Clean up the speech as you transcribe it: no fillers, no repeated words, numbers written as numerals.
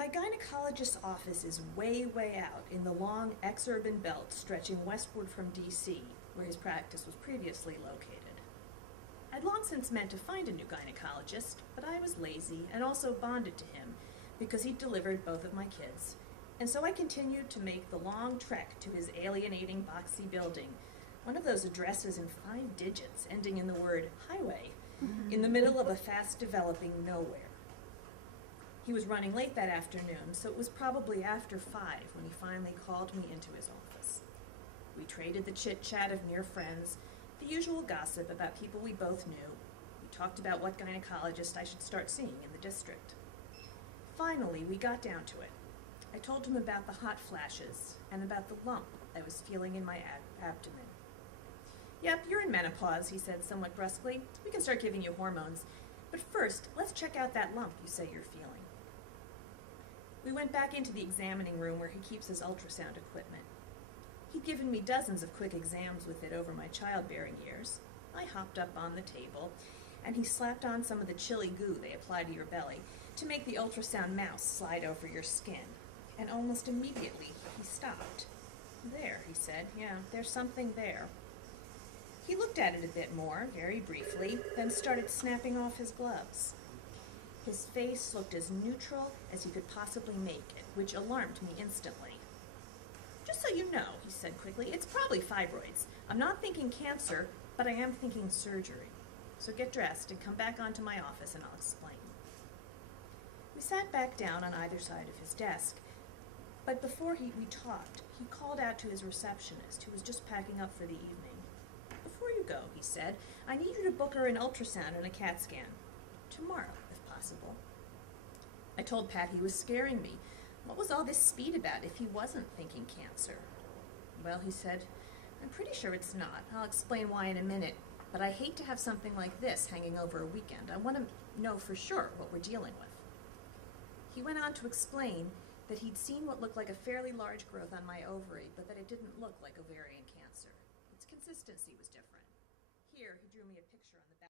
My gynecologist's office is way, way out in the long ex-urban belt stretching westward from D.C., where his practice was previously located. I'd long since meant to find a new gynecologist, but I was lazy and also bonded to him because he'd delivered both of my kids, and so I continued to make the long trek to his alienating boxy building, one of those addresses in 5 digits ending in the word highway, in the middle of a fast-developing nowhere. He was running late that afternoon, so it was probably after 5 when he finally called me into his office. We traded the chit-chat of near friends, the usual gossip about people we both knew. We talked about what gynecologist I should start seeing in the district. Finally, we got down to it. I told him about the hot flashes and about the lump I was feeling in my abdomen. "Yep, you're in menopause," he said somewhat brusquely. "We can start giving you hormones. But first, let's check out that lump you say you're feeling." We went back into the examining room where he keeps his ultrasound equipment. He'd given me dozens of quick exams with it over my childbearing years. I hopped up on the table, and he slapped on some of the chili goo they apply to your belly to make the ultrasound mouse slide over your skin. And almost immediately, he stopped. "There," he said. "Yeah, there's something there." He looked at it a bit more, very briefly, then started snapping off his gloves. His face looked as neutral as he could possibly make it, which alarmed me instantly. "Just so you know," he said quickly, "it's probably fibroids. I'm not thinking cancer, but I am thinking surgery. So get dressed and come back onto my office and I'll explain." We sat back down on either side of his desk, but before we talked, he called out to his receptionist, who was just packing up for the evening. "Before you go," he said, "I need you to book her an ultrasound and a CAT scan. Tomorrow, if possible." I told Pat he was scaring me. What was all this speed about if he wasn't thinking cancer? "Well," he said, "I'm pretty sure it's not. I'll explain why in a minute, but I hate to have something like this hanging over a weekend. I want to know for sure what we're dealing with." He went on to explain that he'd seen what looked like a fairly large growth on my ovary, but that it didn't look like ovarian cancer. Its consistency was different. Here, he drew me a picture